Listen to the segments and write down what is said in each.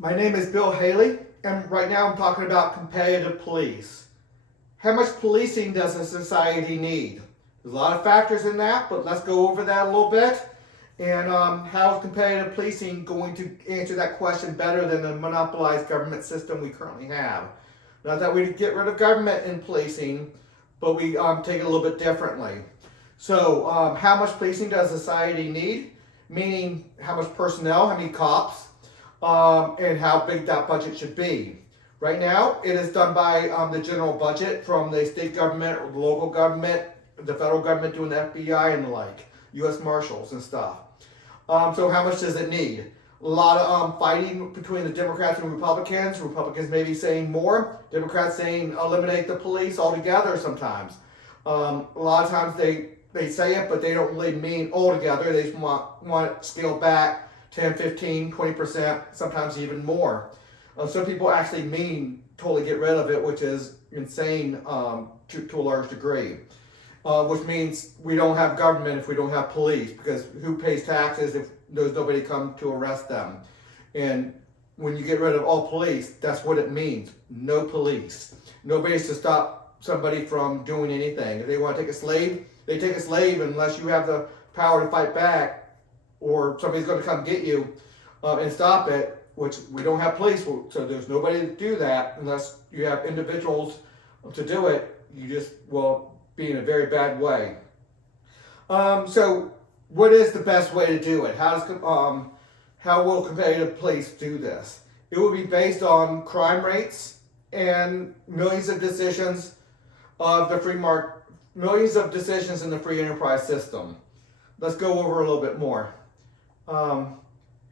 My name is Bill Haley, and right now I'm talking about competitive police. How much policing does a society need? There's a lot of factors in that, but let's go over that a little bit. And how is competitive policing going to answer that question better than the monopolized government system we currently have? Not that we get rid of government in policing, but we take it a little bit differently. So, how much policing does society need? Meaning, how much personnel, how many cops, and how big that budget should be. Right now, it is done by the general budget from the state government or the local government, the federal government doing the FBI and the like, U.S. Marshals and stuff. So how much does it need? A lot of fighting between the Democrats and Republicans. Republicans maybe saying more. Democrats saying eliminate the police altogether sometimes. A lot of times they say it, but they don't really mean altogether. They just want it scaled back 10, 15, 20%, sometimes even more. Some people actually mean totally get rid of it, which is insane to a large degree. Which means we don't have government if we don't have police, because who pays taxes if there's nobody come to arrest them? And when you get rid of all police, that's what it means. No police. Nobody's to stop somebody from doing anything. If they want to take a slave, they take a slave unless you have the power to fight back, or somebody's going to come get you and stop it, which we don't have police, so there's nobody to do that unless you have individuals to do it. You just will be in a very bad way. So what is the best way to do it? How will competitive police do this? It will be based on crime rates and millions of decisions of the millions of decisions in the free enterprise system. Let's go over a little bit more.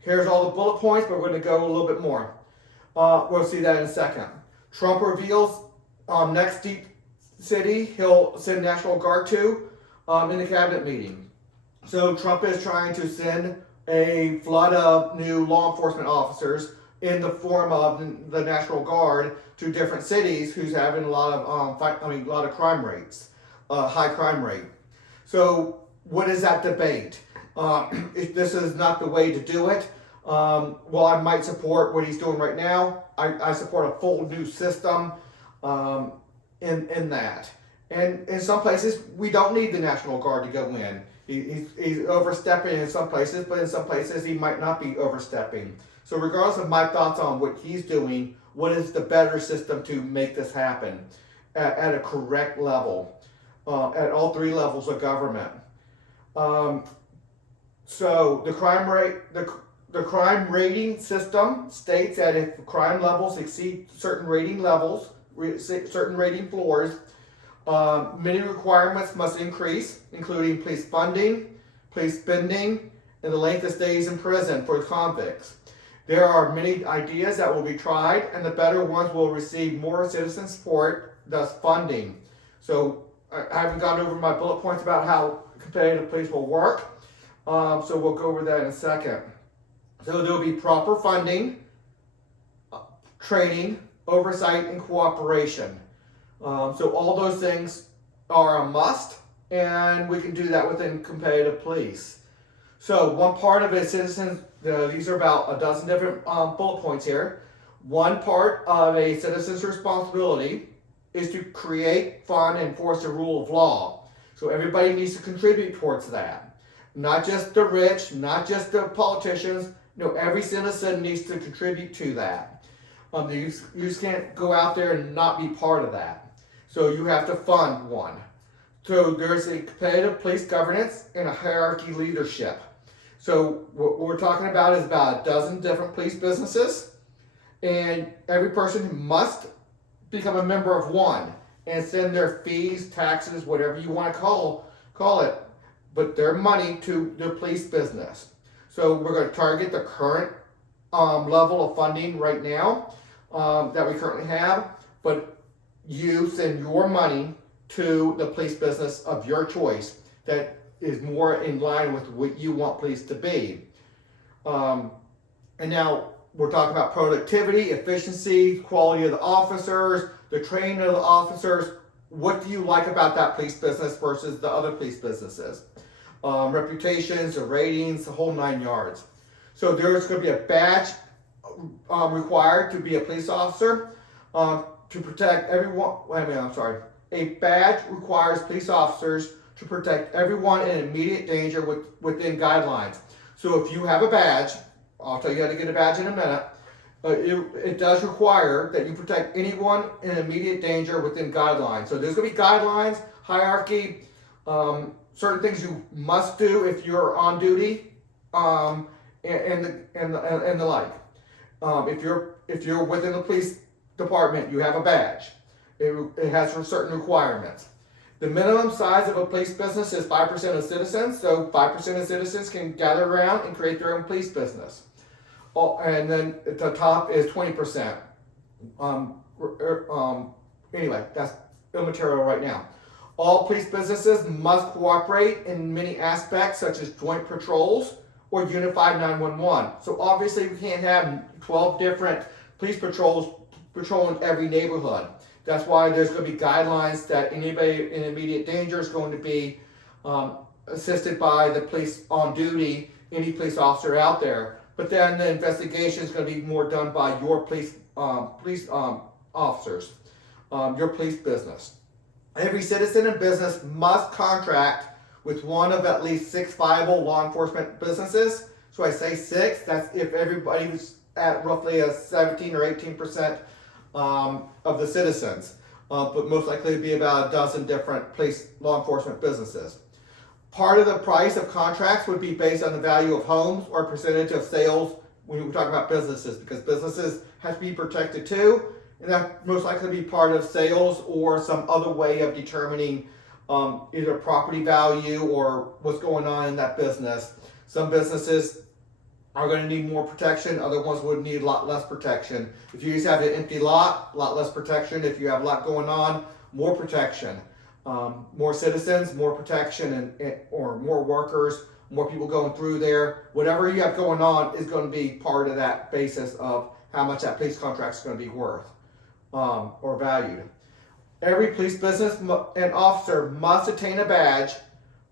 Here's all the bullet points, but we're going to go a little bit more. We'll see that in a second. Trump reveals next deep city he'll send National Guard to in the cabinet meeting. So Trump is trying to send a flood of new law enforcement officers in the form of the National Guard to different cities who's having a lot of crime rates, high crime rate. So what is that debate? If this is not the way to do it, well, I might support what he's doing right now. I support a full new system in that. And in some places, we don't need the National Guard to go in. He's overstepping in some places, but in some places he might not be overstepping. So regardless of my thoughts on what he's doing, what is the better system to make this happen at a correct level, at all three levels of government? So the crime rate, the crime rating system states that if crime levels exceed certain rating levels, certain rating floors, many requirements must increase, including police funding, police spending, and the length of stays in prison for convicts. There are many ideas that will be tried, and the better ones will receive more citizen support, thus funding. So I haven't gone over my bullet points about how competitive police will work. So we'll go over that in a second. So there will be proper funding, training, oversight, and cooperation. So all those things are a must, and we can do that within competitive police. So one part of it is citizens. These are about a dozen different bullet points here. One part of a citizen's responsibility is to create, fund, and enforce the rule of law. So everybody needs to contribute towards that. Not just the rich, not just the politicians. No, every citizen needs to contribute to that. You just can't go out there and not be part of that. So you have to fund one. So there's a competitive police governance and a hierarchy leadership. So what we're talking about is about a dozen different police businesses, and every person must become a member of one and send their fees, taxes, whatever you want to call it, but their money to their police business. So we're going to target the current level of funding right now that we currently have, but you send your money to the police business of your choice that is more in line with what you want police to be. And now we're talking about productivity, efficiency, quality of the officers, the training of the officers. What do you like about that police business versus the other police businesses? Reputations, the ratings, the whole 9 yards. So there's going to be a badge required to be a police officer to protect everyone. Wait a minute, I'm sorry. A badge requires police officers to protect everyone in immediate danger within guidelines. So if you have a badge, I'll tell you how to get a badge in a minute. It does require that you protect anyone in immediate danger within guidelines. So there's going to be guidelines, hierarchy, certain things you must do if you're on duty, and the like. If you're within the police department, you have a badge. It has certain requirements. The minimum size of a police business is 5% of citizens, so 5% of citizens can gather around and create their own police business. And then at the top is 20%. Anyway, that's immaterial right now. All police businesses must cooperate in many aspects, such as joint patrols or unified 911. So obviously we can't have 12 different police patrols patrolling every neighborhood. That's why there's going to be guidelines that anybody in immediate danger is going to be assisted by the police on duty, any police officer out there. But then the investigation is going to be more done by your police officers, your police business. Every citizen and business must contract with one of at least 6 viable law enforcement businesses. So I say 6, that's if everybody's at roughly a 17 or 18% of the citizens. But most likely it'd be about a dozen different police law enforcement businesses. Part of the price of contracts would be based on the value of homes or percentage of sales when we talk about businesses, because businesses have to be protected too, and that most likely be part of sales or some other way of determining either property value or what's going on in that business. Some businesses are going to need more protection, other ones would need a lot less protection. If you just have an empty lot, a lot less protection. If you have a lot going on, more protection. More citizens, more protection, or more workers, more people going through there. Whatever you have going on is going to be part of that basis of how much that police contract is going to be worth or valued. Every police business and officer must attain a badge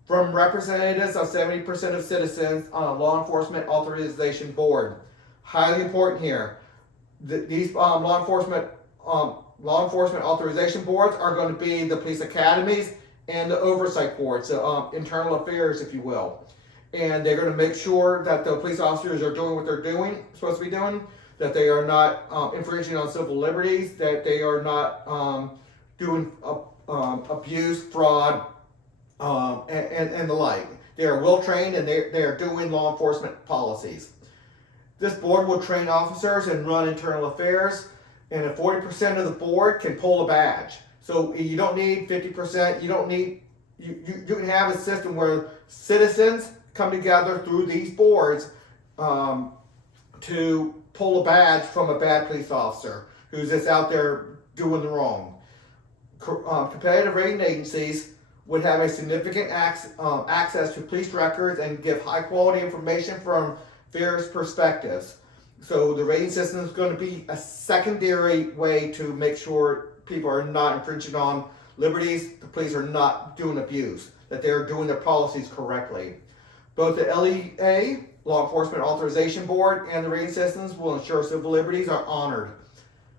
from representatives of 70% of citizens on a law enforcement authorization board. Highly important here. These law enforcement authorization boards are going to be the police academies and the oversight boards, the internal affairs, if you will. And they're going to make sure that the police officers are doing what they're supposed to be doing, that they are not infringing on civil liberties, that they are not doing abuse, fraud, and the like. They are well trained and they are doing law enforcement policies. This board will train officers and run internal affairs, and 40% of the board can pull a badge. So you don't need 50%. You can have a system where citizens come together through these boards to pull a badge from a bad police officer who's just out there doing the wrong. Competitive rating agencies would have a significant access to police records and give high quality information from various perspectives. So the rating system is going to be a secondary way to make sure people are not infringing on liberties, the police are not doing abuse, that they're doing their policies correctly. Both the LEA, Law Enforcement Authorization Board, and the rating systems will ensure civil liberties are honored.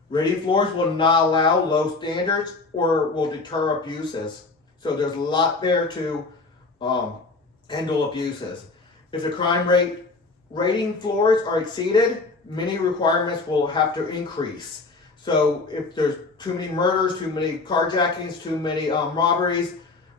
Rating floors will not allow low standards or will deter abuses. So there's a lot there to handle abuses. If the crime rate rating floors are exceeded, many requirements will have to increase. So if there's too many murders, too many carjackings, too many robberies,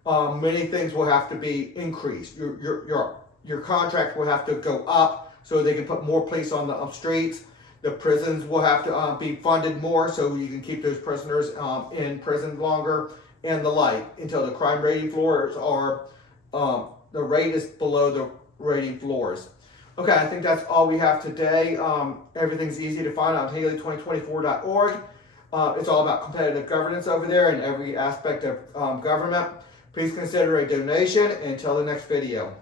many things will have to be increased. Your contract will have to go up so they can put more police on the streets. The prisons will have to be funded more so you can keep those prisoners in prison longer and the like, until the crime rating floors are, the rate is below the rating floors. Okay, I think that's all we have today. Everything's easy to find on Haley2024.org. It's all about competitive governance over there in every aspect of government. Please consider a donation, and until the next video.